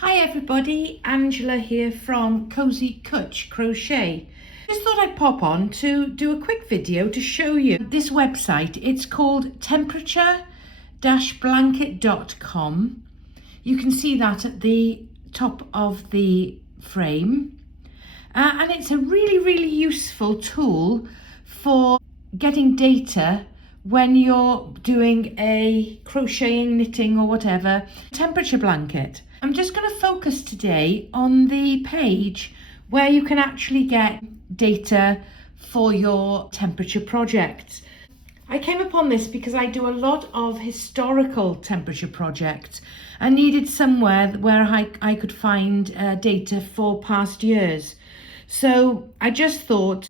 Hi everybody, Angela here from Cozy Kutch Crochet. Just thought I'd pop on to do a quick video to show you this website. It's called temperature-blanket.com. You can see that at the top of the frame. And it's a really useful tool for getting data when you're doing a crocheting, knitting or whatever temperature blanket. I'm just going to focus today on the page where you can actually get data for your temperature projects. I came upon this because I do a lot of historical temperature projects and needed somewhere where I could find data for past years. So I just thought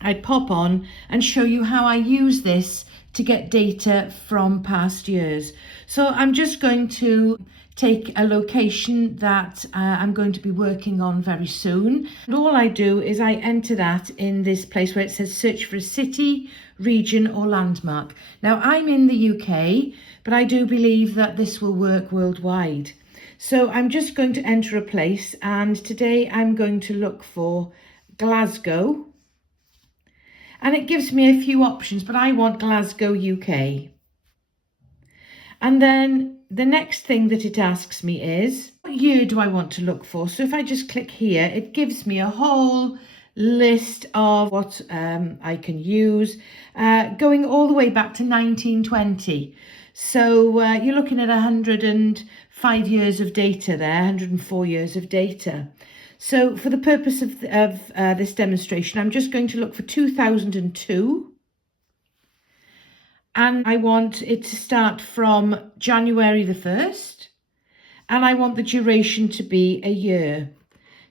I'd pop on and show you how I use this to get data from past years. So I'm just going to take a location that I'm going to be working on very soon. And all I do is I enter that in this place where it says search for a city, region or landmark. Now I'm in the UK, but I do believe that this will work worldwide. So I'm just going to enter a place, and today I'm going to look for Glasgow. And it gives me a few options, but I want Glasgow, UK. And then the next thing that it asks me is, what year do I want to look for? So if I just click here, it gives me a whole list of what I can use, going all the way back to 1920. So you're looking at 105 years of data there, 104 years of data. So for the purpose of this demonstration, I'm just going to look for 2002. And I want it to start from January the 1st. And I want the duration to be a year.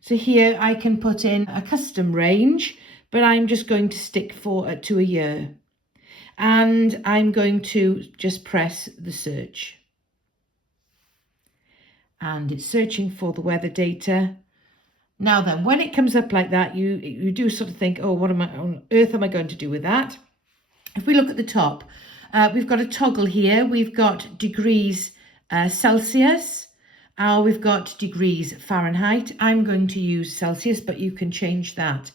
So here I can put in a custom range, but I'm just going to stick to a year. And I'm going to just press the search. And it's searching for the weather data. Now then, when it comes up like that, you do sort of think, oh, what on earth am I going to do with that? If we look at the top, we've got a toggle here. We've got degrees Celsius. We've got degrees Fahrenheit. I'm going to use Celsius, but you can change that.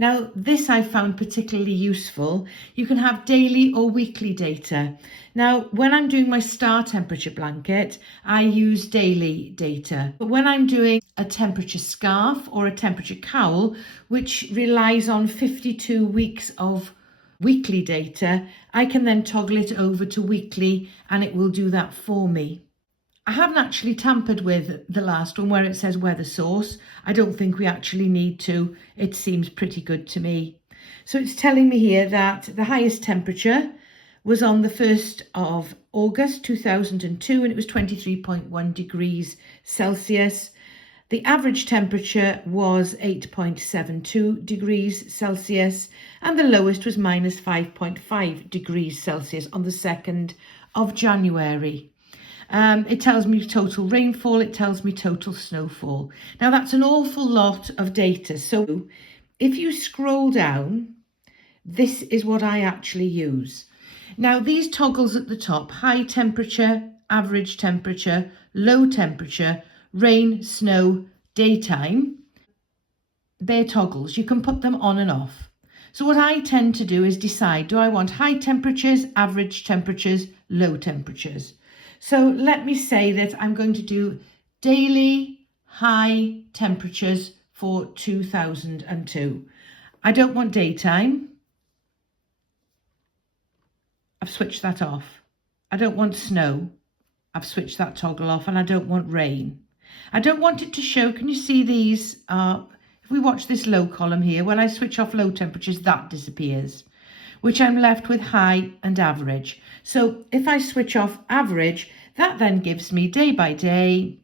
Now, this I found particularly useful. You can have daily or weekly data. Now, when I'm doing my star temperature blanket, I use daily data. But when I'm doing a temperature scarf or a temperature cowl, which relies on 52 weeks of weekly data, I can then toggle it over to weekly and it will do that for me. I haven't actually tampered with the last one where it says weather source. I don't think we actually need to. It seems pretty good to me. So it's telling me here that the highest temperature was on the 1st of August 2002 and it was 23.1 degrees Celsius. The average temperature was 8.72 degrees Celsius and the lowest was minus 5.5 degrees Celsius on the 2nd of January. It tells me total rainfall, it tells me total snowfall. Now that's an awful lot of data. So if you scroll down, this is what I actually use. Now these toggles at the top, high temperature, average temperature, low temperature, rain, snow, daytime, they're toggles. You can put them on and off. So what I tend to do is decide, do I want high temperatures, average temperatures, low temperatures? So let me say that I'm going to do daily high temperatures for 2002. I don't want daytime. I've switched that off. I don't want snow. I've switched that toggle off, and I don't want rain. I don't want it to show, can you see these? If we watch this low column here, when I switch off low temperatures, that disappears, which I'm left with high and average. So if I switch off average, that then gives me day by day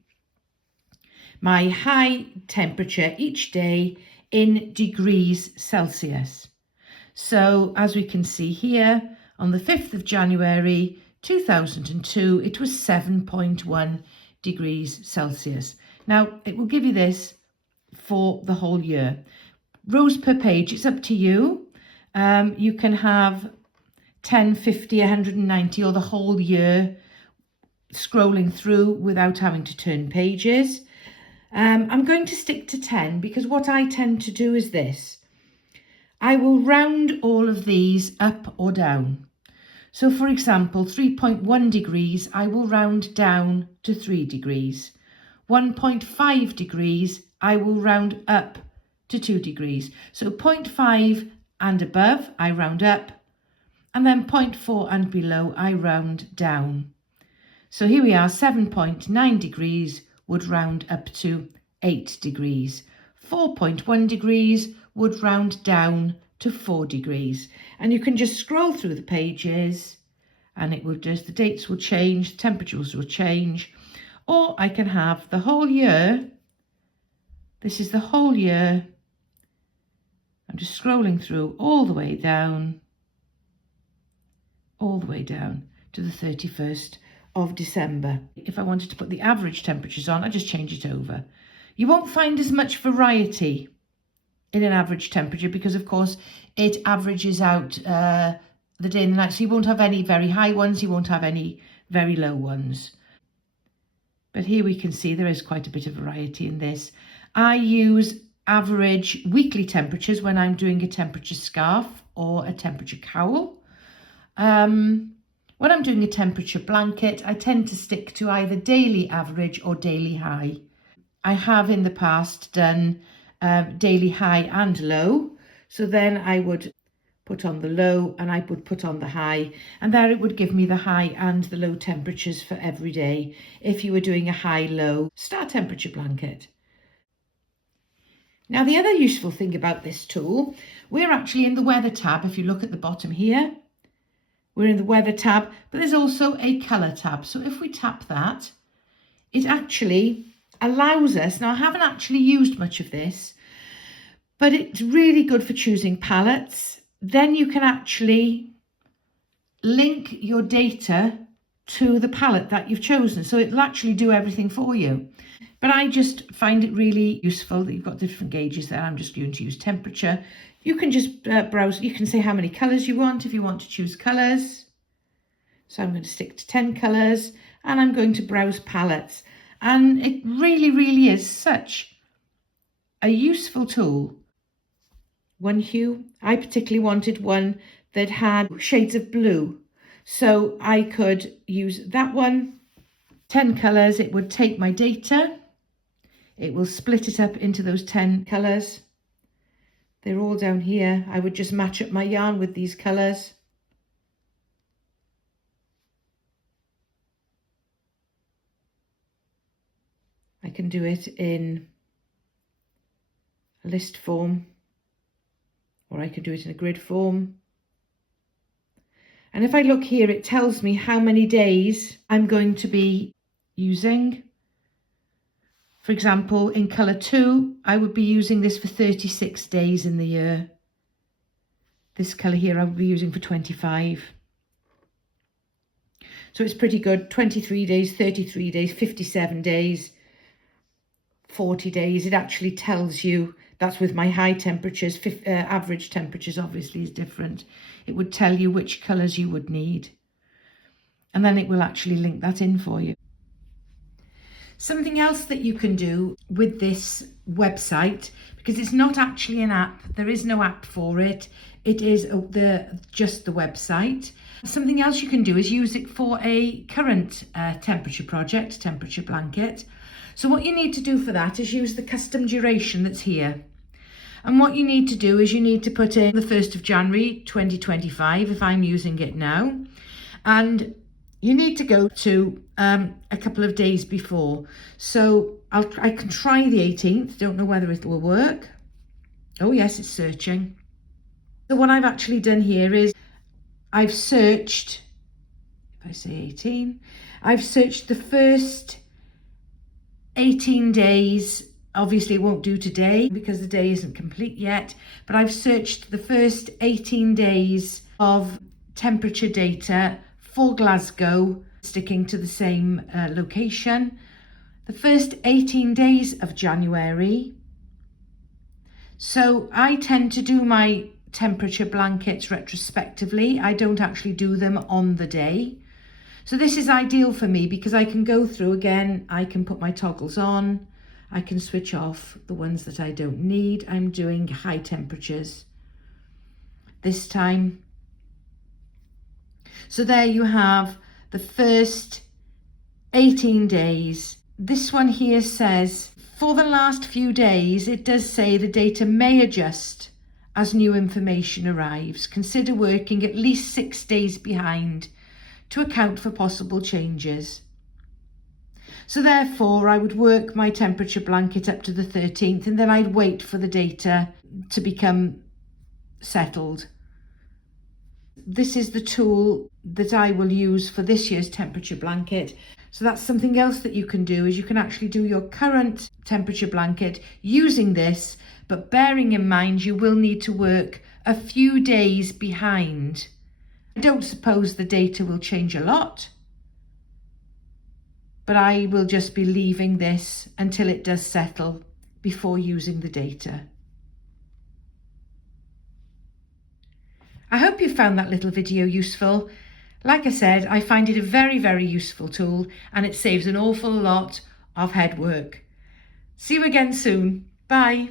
my high temperature each day in degrees Celsius. So as we can see here, on the 5th of January 2002, it was 7.1 degrees Celsius. Now it will give you this for the whole year. Rows per page, it's up to you. You can have 10, 50, 190 or the whole year scrolling through without having to turn pages. I'm going to stick to 10 because what I tend to do is this. I will round all of these up or down. So for example, 3.1 degrees, I will round down to 3 degrees. 1.5 degrees, I will round up to 2 degrees. So 0.5 and above, I round up, and then 0.4 and below, I round down. So here we are, 7.9 degrees would round up to 8 degrees. 4.1 degrees would round down to 4 degrees. And you can just scroll through the pages and it will just, the dates will change, temperatures will change. Or I can have the whole year. This is the whole year. I'm just scrolling through all the way down to the 31st of December. If I wanted to put the average temperatures on, I just change it over. You won't find as much variety in an average temperature because of course it averages out the day and the night. So you won't have any very high ones, you won't have any very low ones. But here we can see there is quite a bit of variety in this. I use average weekly temperatures when I'm doing a temperature scarf or a temperature cowl. When I'm doing a temperature blanket, I tend to stick to either daily average or daily high. I have in the past done daily high and low. So then I would put on the low and I would put on the high, and there it would give me the high and the low temperatures for every day if you were doing a high-low star temperature blanket. Now the other useful thing about this tool, we're actually in the weather tab. If you look at the bottom here, we're in the weather tab, but there's also a colour tab. So if we tap that, it actually allows us, now I haven't actually used much of this, but it's really good for choosing palettes. Then you can actually link your data to the palette that you've chosen. So it'll actually do everything for you. But I just find it really useful that you've got different gauges there. I'm just going to use temperature. You can just browse, you can say how many colours you want if you want to choose colours. So I'm going to stick to 10 colours and I'm going to browse palettes. And it really, really is such a useful tool. One hue, I particularly wanted one that had shades of blue. So I could use that one. 10 colours, it would take my data. It will split it up into those 10 colours. They're all down here. I would just match up my yarn with these colours. I can do it in a list form, or I could do it in a grid form. And if I look here, it tells me how many days I'm going to be using. For example, in colour 2, I would be using this for 36 days in the year. This colour here I would be using for 25. So it's pretty good. 23 days, 33 days, 57 days, 40 days. It actually tells you. That's with my high temperatures. Average temperatures obviously is different. It would tell you which colours you would need. And then it will actually link that in for you. Something else that you can do with this website, because it's not actually an app, there is no app for it. It is just the website. Something else you can do is use it for a current temperature project, temperature blanket. So what you need to do for that is use the custom duration that's here. And what you need to do is you need to put in the 1st of January 2025 if I'm using it now. And you need to go to a couple of days before. So I can try the 18th. Don't know whether it will work. Oh yes, it's searching. So what I've actually done here is I've searched, if I say 18, I've searched the first 18 days. Obviously it won't do today because the day isn't complete yet, but I've searched the first 18 days of temperature data for Glasgow, sticking to the same location. The first 18 days of January. So I tend to do my temperature blankets retrospectively. I don't actually do them on the day. So this is ideal for me because I can go through again, I can put my toggles on, I can switch off the ones that I don't need. I'm doing high temperatures this time. So there you have the first 18 days. This one here says, for the last few days, it does say the data may adjust as new information arrives. Consider working at least 6 days behind to account for possible changes. So therefore, I would work my temperature blanket up to the 13th, and then I'd wait for the data to become settled. This is the tool that I will use for this year's temperature blanket. So that's something else that you can do, is you can actually do your current temperature blanket using this, but bearing in mind you will need to work a few days behind. I don't suppose the data will change a lot, but I will just be leaving this until it does settle before using the data. I hope you found that little video useful. Like I said, I find it a very, very useful tool, and it saves an awful lot of head work. See you again soon. Bye.